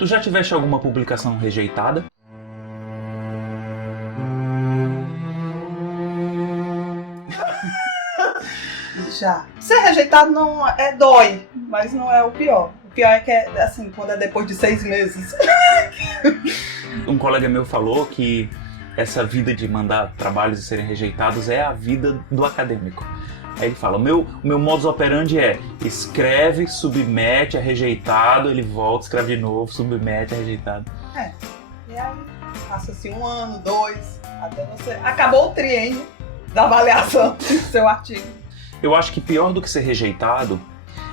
Tu já tiveste alguma publicação rejeitada? Já. Ser rejeitado não dói, mas não é o pior. O pior é que é assim, quando é depois de 6 meses. Um colega meu falou que essa vida de mandar trabalhos e serem rejeitados é a vida do acadêmico. Aí ele fala, o meu modus operandi é escreve, submete, é rejeitado, ele volta, escreve de novo, submete, é rejeitado. E aí passa assim 1 ano, 2, até você... Acabou o triênio da avaliação do seu artigo. Eu acho que pior do que ser rejeitado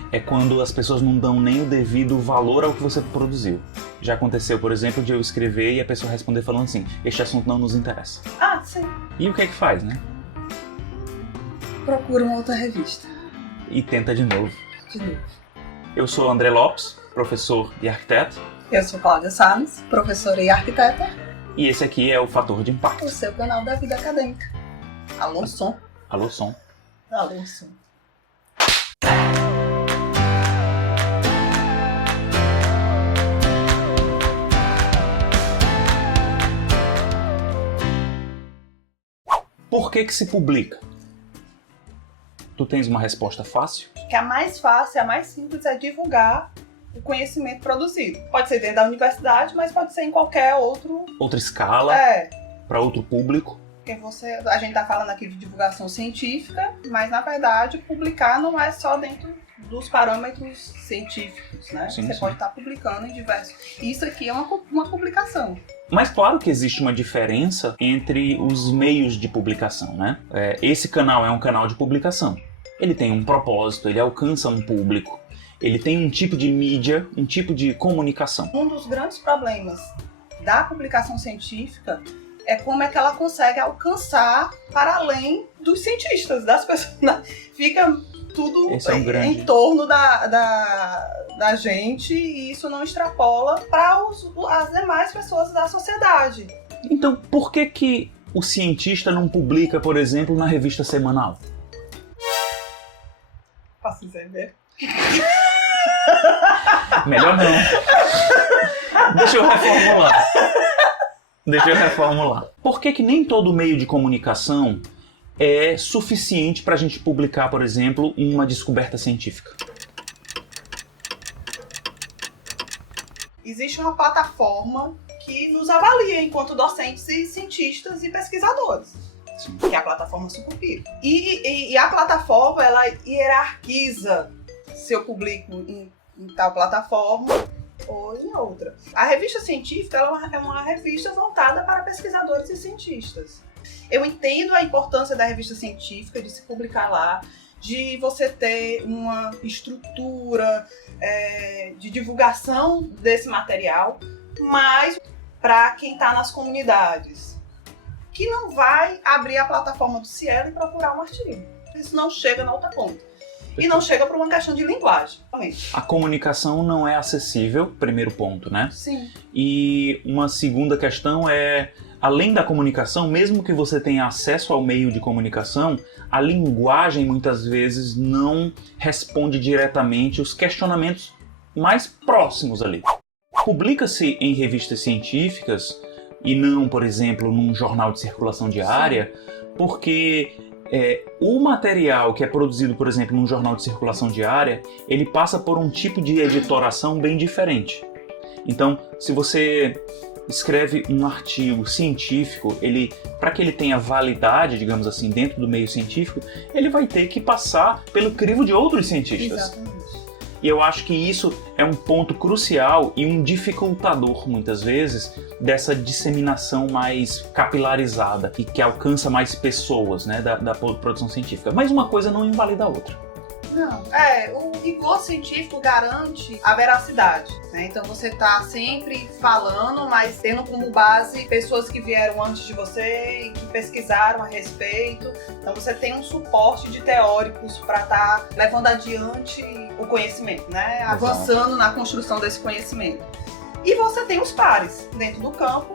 é quando as pessoas não dão nem o devido valor ao que você produziu. Já aconteceu, por exemplo, de eu escrever e a pessoa responder falando assim, este assunto não nos interessa. Ah, sim. E o que é que faz, né? Procura uma outra revista. E tenta de novo. De novo. Eu sou André Lopes, professor e arquiteto. Eu sou Cláudia Salles, professora e arquiteta. E esse aqui é o Fator de Impacto. O seu canal da vida acadêmica. Alô, som. Alô, som. Alô, som. Por que se publica? Tu tens uma resposta fácil? Que a mais fácil, a mais simples é divulgar o conhecimento produzido. Pode ser dentro da universidade, mas pode ser em qualquer outra escala, para outro público. Porque a gente está falando aqui de divulgação científica, mas na verdade publicar não é só dentro dos parâmetros científicos, né? Sim, você sim. pode estar publicando em diversos... Isso aqui é uma publicação. Mas claro que existe uma diferença entre os meios de publicação, né? Esse canal é um canal de publicação. Ele tem um propósito, ele alcança um público, ele tem um tipo de mídia, um tipo de comunicação. Um dos grandes problemas da publicação científica é como é que ela consegue alcançar para além dos cientistas, das pessoas. Fica tudo em torno da gente e isso não extrapola para as demais pessoas da sociedade. Então, por que o cientista não publica, por exemplo, na revista semanal? Posso entender? Melhor não. Deixa eu reformular. Por que nem todo meio de comunicação é suficiente para a gente publicar, por exemplo, uma descoberta científica? Existe uma plataforma que nos avalia enquanto docentes e cientistas e pesquisadores. Sim. Que é a plataforma Sucupira. E a plataforma, ela hierarquiza se eu publico em tal plataforma ou em outra. A revista científica ela é uma revista voltada para pesquisadores e cientistas. Eu entendo a importância da revista científica, de se publicar lá, de você ter uma estrutura de divulgação desse material, mas para quem está nas comunidades, que não vai abrir a plataforma do Cielo e procurar um artigo. Isso não chega na outra ponta. E não chega para uma questão de linguagem. A comunicação não é acessível, primeiro ponto, né? Sim. E uma segunda questão é, além da comunicação, mesmo que você tenha acesso ao meio de comunicação, a linguagem muitas vezes não responde diretamente os questionamentos mais próximos ali. Publica-se em revistas científicas e não, por exemplo, num jornal de circulação diária, porque o material que é produzido, por exemplo, num jornal de circulação diária, ele passa por um tipo de editoração bem diferente. Então, se você escreve um artigo científico, para que ele tenha validade, digamos assim, dentro do meio científico, ele vai ter que passar pelo crivo de outros cientistas. Exatamente. E eu acho que isso é um ponto crucial e um dificultador, muitas vezes, dessa disseminação mais capilarizada e que alcança mais pessoas, né, da produção científica. Mas uma coisa não invalida a outra. Não. O rigor científico garante a veracidade, né? Então você está sempre falando, mas tendo como base pessoas que vieram antes de você e que pesquisaram a respeito. Então você tem um suporte de teóricos para estar levando adiante o conhecimento, né? Avançando na construção desse conhecimento. E você tem os pares dentro do campo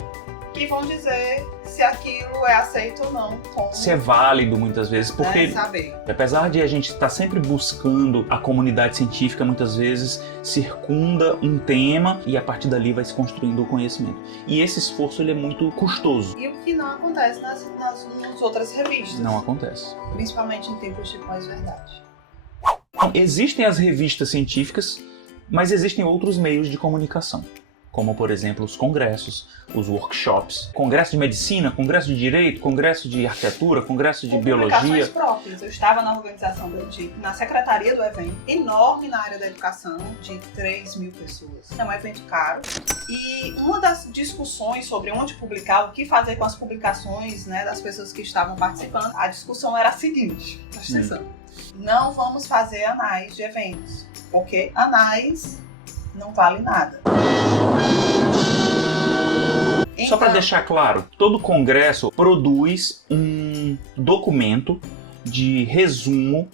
que vão dizer se aquilo é aceito ou não. Se é válido muitas vezes, porque saber. apesar de a gente estar sempre buscando a comunidade científica, muitas vezes circunda um tema e a partir dali vai se construindo o conhecimento. E esse esforço ele é muito custoso. E o que não acontece nas outras revistas. Não acontece. Principalmente em tempos de pós-verdade. Então, existem as revistas científicas, mas existem outros meios de comunicação, como, por exemplo, os congressos, os workshops, congresso de medicina, congresso de direito, congresso de arquitetura, congresso de biologia. Publicações próprias. Eu estava na organização do EDIC, na secretaria do evento, enorme na área da educação, de 3.000 pessoas. É um evento caro. E uma das discussões sobre onde publicar, o que fazer com as publicações, né, das pessoas que estavam participando, a discussão era a seguinte, presta atenção. Não vamos fazer anais de eventos, porque anais não vale nada. Só para deixar claro, todo congresso produz um documento de resumo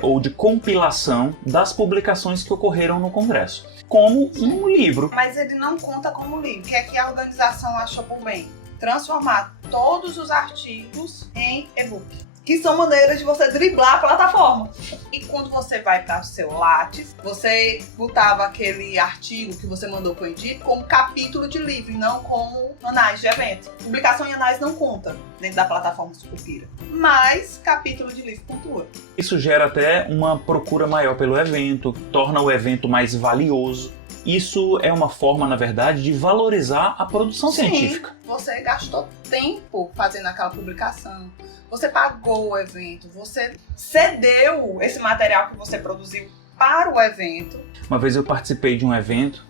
ou de compilação das publicações que ocorreram no congresso, como um livro. Mas ele não conta como livro. O que é que a organização achou por bem? Transformar todos os artigos em e-book, que são maneiras de você driblar a plataforma. E quando você vai para o seu Lattes, você botava aquele artigo que você mandou para o EDIC como capítulo de livro, não como anais de evento. Publicação em anais não conta dentro da plataforma Sucupira, mas capítulo de livro pontua. Isso gera até uma procura maior pelo evento, torna o evento mais valioso. Isso é uma forma, na verdade, de valorizar a produção científica. Você gastou tempo fazendo aquela publicação. Você pagou o evento, você cedeu esse material que você produziu para o evento. Uma vez eu participei de um evento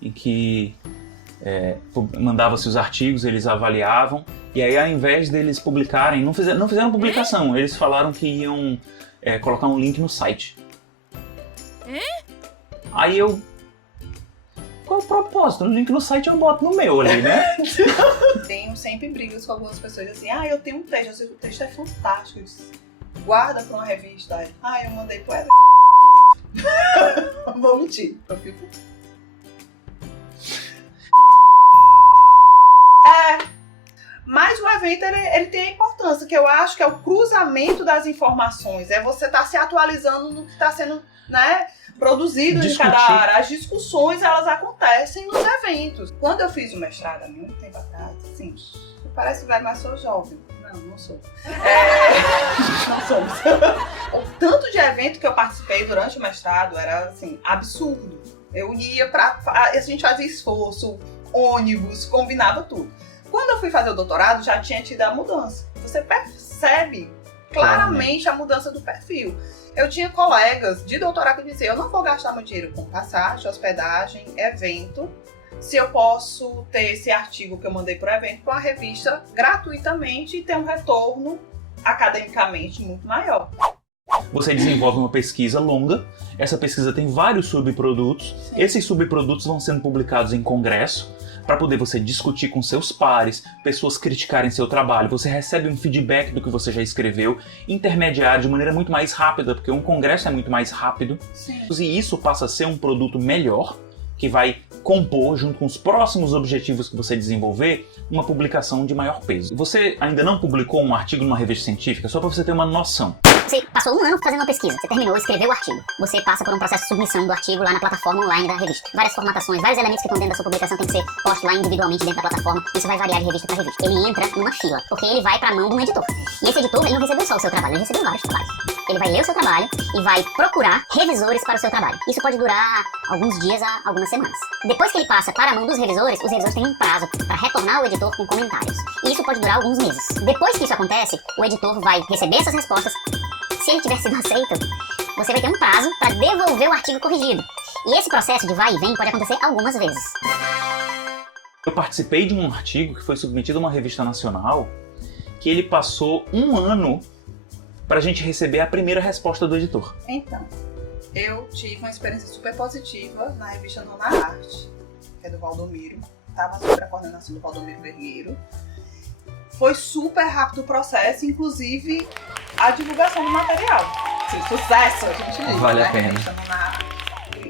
em que mandava-se os artigos, eles avaliavam, e aí ao invés deles publicarem, não fizeram publicação, eles falaram que iam colocar um link no site. Aí eu... Qual é o propósito? O link no site eu boto no meu ali, né? Tenho sempre brigas com algumas pessoas assim, eu tenho um texto, eu sei que o texto é fantástico. Eu disse, guarda pra uma revista. Eu mandei pro evento. Vou mentir. Eu fico... Mas o evento ele tem a importância, que eu acho que é o cruzamento das informações. É você estar se atualizando no que está sendo, né, produzido em cada área. As discussões, elas acontecem nos eventos. Quando eu fiz o mestrado, há muito tempo atrás, assim, parece velho, mas sou jovem. Não sou. Não somos. O tanto de evento que eu participei durante o mestrado era, assim, absurdo. Eu ia a gente fazia esforço, ônibus, combinava tudo. Quando eu fui fazer o doutorado, já tinha tido a mudança. Você percebe claramente a mudança do perfil. Eu tinha colegas de doutorado que diziam, eu não vou gastar meu dinheiro com passagem, hospedagem, evento, se eu posso ter esse artigo que eu mandei para o evento para uma revista gratuitamente e ter um retorno academicamente muito maior. Você desenvolve uma pesquisa longa, essa pesquisa tem vários subprodutos, esses subprodutos vão sendo publicados em congresso, para poder você discutir com seus pares, pessoas criticarem seu trabalho, você recebe um feedback do que você já escreveu, intermediário de maneira muito mais rápida, porque um congresso é muito mais rápido. Sim. E isso passa a ser um produto melhor, que vai compor, junto com os próximos objetivos que você desenvolver, uma publicação de maior peso. Você ainda não publicou um artigo numa revista científica, só para você ter uma noção. Você passou um ano fazendo uma pesquisa, você terminou, escreveu o artigo. Você passa por um processo de submissão do artigo lá na plataforma online da revista. Várias formatações, vários elementos que estão dentro da sua publicação têm que ser postos lá individualmente dentro da plataforma. Isso vai variar de revista para revista. Ele entra numa fila, porque ele vai para a mão de um editor. E esse editor, ele não recebeu só o seu trabalho, ele recebeu vários trabalhos. Ele vai ler o seu trabalho e vai procurar revisores para o seu trabalho. Isso pode durar alguns dias a algumas semanas. Depois que ele passa para a mão dos revisores, os revisores têm um prazo para retornar ao editor com comentários. E isso pode durar alguns meses. Depois que isso acontece, o editor vai receber essas respostas. Se ele tiver sido aceito, você vai ter um prazo para devolver o artigo corrigido. E esse processo de vai e vem pode acontecer algumas vezes. Eu participei de um artigo que foi submetido a uma revista nacional, que ele passou um ano para a gente receber a primeira resposta do editor. Então, eu tive uma experiência super positiva na revista Nona Arte, que é do Valdomiro. Estava sob a coordenação do Valdomiro Vergueiro. Foi super rápido o processo, inclusive a divulgação do material. Sucesso, a gente diz. Vale né? a pena.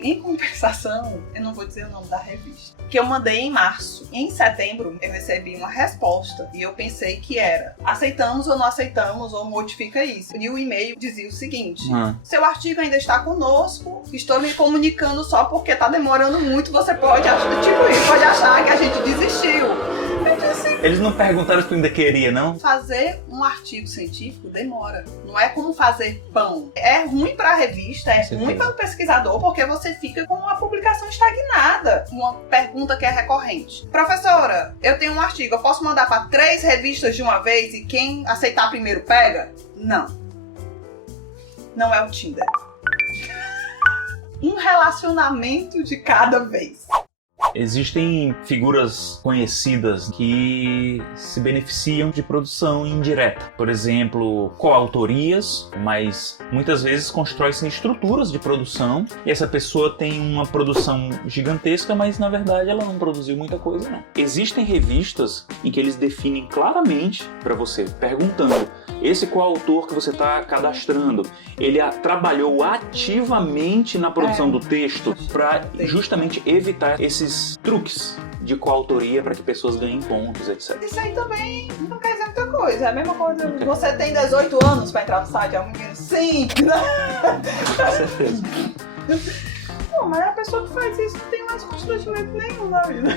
Em compensação, eu não vou dizer o nome da revista, que eu mandei em março. Em setembro, eu recebi uma resposta e eu pensei que era aceitamos ou não aceitamos ou modifica isso. E o e-mail dizia o seguinte: seu artigo ainda está conosco, estou me comunicando só porque está demorando muito, você pode achar, tipo isso, pode achar que a gente desistiu. Eles não perguntaram se tu ainda queria, não? Fazer um artigo científico demora. Não é como fazer pão. É ruim para a revista, é ruim para o pesquisador, porque você fica com uma publicação estagnada. Uma pergunta que é recorrente: professora, eu tenho um artigo, eu posso mandar para 3 revistas de uma vez e quem aceitar primeiro pega? Não. Não é o Tinder. Um relacionamento de cada vez. Existem figuras conhecidas que se beneficiam de produção indireta. Por exemplo, coautorias, mas muitas vezes constrói-se estruturas de produção e essa pessoa tem uma produção gigantesca, mas na verdade ela não produziu muita coisa, não. Existem revistas em que eles definem claramente para você, perguntando: esse coautor que você está cadastrando, ele trabalhou ativamente na produção do texto para justamente evitar esses truques de coautoria para que pessoas ganhem pontos, etc. Isso aí também não quer dizer muita coisa. É a mesma coisa. Okay. Você tem 18 anos para entrar no site, é um menino? Sim! Com certeza. Não, mas a pessoa que faz isso não tem mais constrangimento nenhum na vida.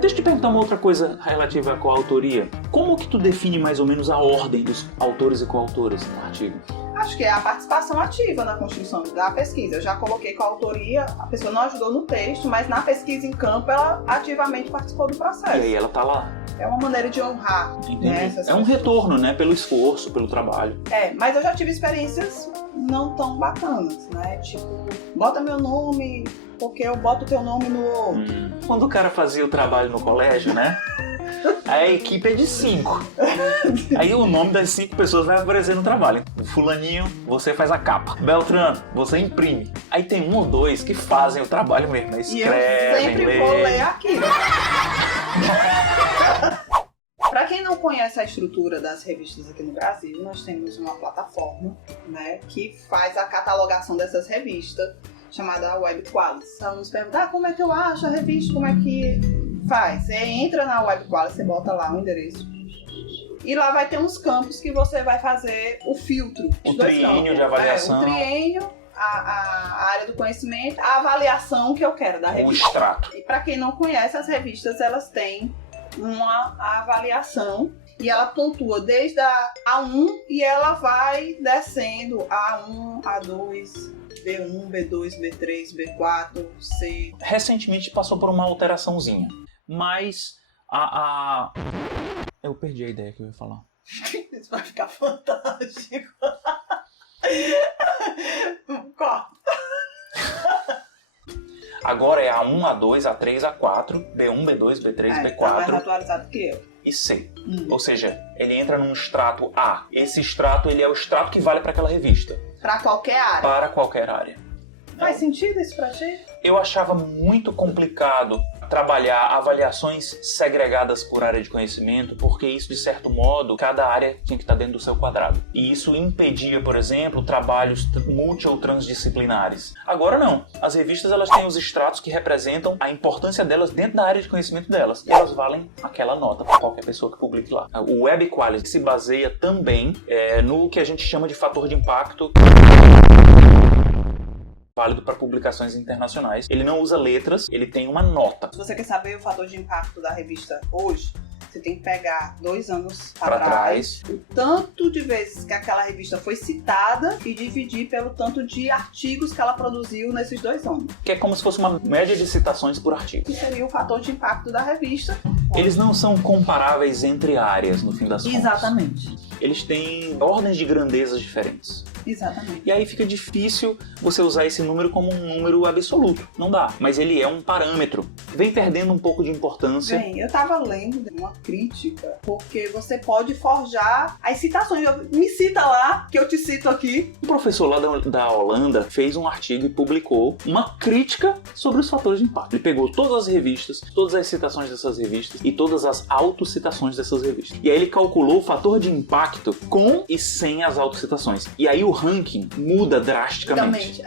Deixa eu te perguntar uma outra coisa relativa à coautoria. Como que tu define mais ou menos a ordem dos autores e coautores no artigo? Acho que é a participação ativa na construção da pesquisa. Eu já coloquei coautoria, a pessoa não ajudou no texto, mas na pesquisa em campo ela ativamente participou do processo. E aí ela tá lá. É uma maneira de honrar. Né, é um retorno, né? Pelo esforço, pelo trabalho. Mas eu já tive experiências não tão bacanas, né? Tipo, bota meu nome, porque eu boto teu nome no... Quando o cara fazia o trabalho no colégio, né? A equipe é de 5. Aí o nome das 5 pessoas vai aparecer no trabalho. Fulaninho, você faz a capa. Beltrano, você imprime. Aí tem 1 ou 2 que fazem o trabalho mesmo. Escrevem, e eu sempre vou ler aquilo. Para quem não conhece a estrutura das revistas aqui no Brasil, nós temos uma plataforma, né, que faz a catalogação dessas revistas, chamada Web Quality. Então nos perguntam, como é que eu acho a revista, como é que faz? Você entra na Web Quality, você bota lá o endereço e lá vai ter uns campos que você vai fazer o filtro. O triênio de avaliação. O triênio, a área do conhecimento, a avaliação que eu quero da revista. O extrato. E para quem não conhece, as revistas elas têm uma avaliação e ela pontua desde a A1 e ela vai descendo A1, A2, B1, B2, B3, B4, C. Recentemente passou por uma alteraçãozinha, mas eu perdi a ideia que eu ia falar. Isso vai ficar fantástico. Corta. Agora é A1, A2, A3, A4, B1, B2, B3, B4. Tá mais atualizado que eu. E C. Ou seja, ele entra num extrato A. Esse extrato ele é o extrato que vale para aquela revista. Para qualquer área. Para qualquer área. Faz sentido isso pra ti? Eu achava muito complicado trabalhar avaliações segregadas por área de conhecimento, porque isso, de certo modo, cada área tinha que estar dentro do seu quadrado. E isso impedia, por exemplo, trabalhos multi- ou transdisciplinares. Agora não. As revistas elas têm os extratos que representam a importância delas dentro da área de conhecimento delas. E elas valem aquela nota para qualquer pessoa que publique lá. O Web Quality se baseia também no que a gente chama de fator de impacto, válido para publicações internacionais. Ele não usa letras, ele tem uma nota. Se você quer saber o fator de impacto da revista hoje, você tem que pegar 2 anos para trás, o tanto de vezes que aquela revista foi citada e dividir pelo tanto de artigos que ela produziu nesses 2 anos. Que é como se fosse uma média de citações por artigo. Que seria o fator de impacto da revista. Eles não são comparáveis entre áreas, no fim das contas. Exatamente. Eles têm ordens de grandezas diferentes. Exatamente. E aí fica difícil você usar esse número como um número absoluto. Não dá. Mas ele é um parâmetro. Vem perdendo um pouco de importância. Bem, eu tava lendo uma crítica, porque você pode forjar as citações. Me cita lá, que eu te cito aqui. Um professor lá da Holanda fez um artigo e publicou uma crítica sobre os fatores de impacto. Ele pegou todas as revistas, todas as citações dessas revistas e todas as autocitações dessas revistas. E aí ele calculou o fator de impacto com e sem as autocitações. E aí o ranking muda drasticamente.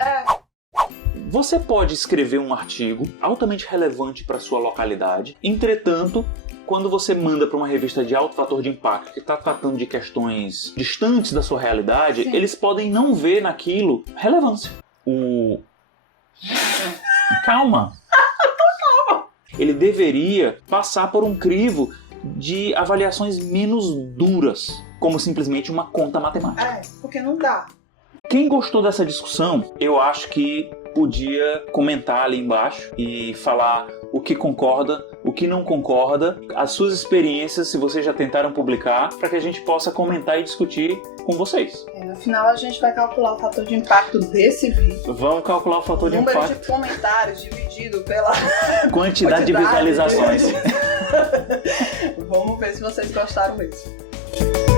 Você pode escrever um artigo altamente relevante para sua localidade, entretanto, quando você manda para uma revista de alto fator de impacto que está tratando de questões distantes da sua realidade, Sim. eles podem não ver naquilo relevância. Calma! Ele deveria passar por um crivo de avaliações menos duras, como simplesmente uma conta matemática. Porque não dá. Quem gostou dessa discussão, eu acho que podia comentar ali embaixo e falar o que concorda, o que não concorda, as suas experiências, se vocês já tentaram publicar, para que a gente possa comentar e discutir com vocês. No final a gente vai calcular o fator de impacto desse vídeo. Vamos calcular o fator de número impacto. de comentários dividido pela Quantidade de visualizações. Vamos ver se vocês gostaram mesmo.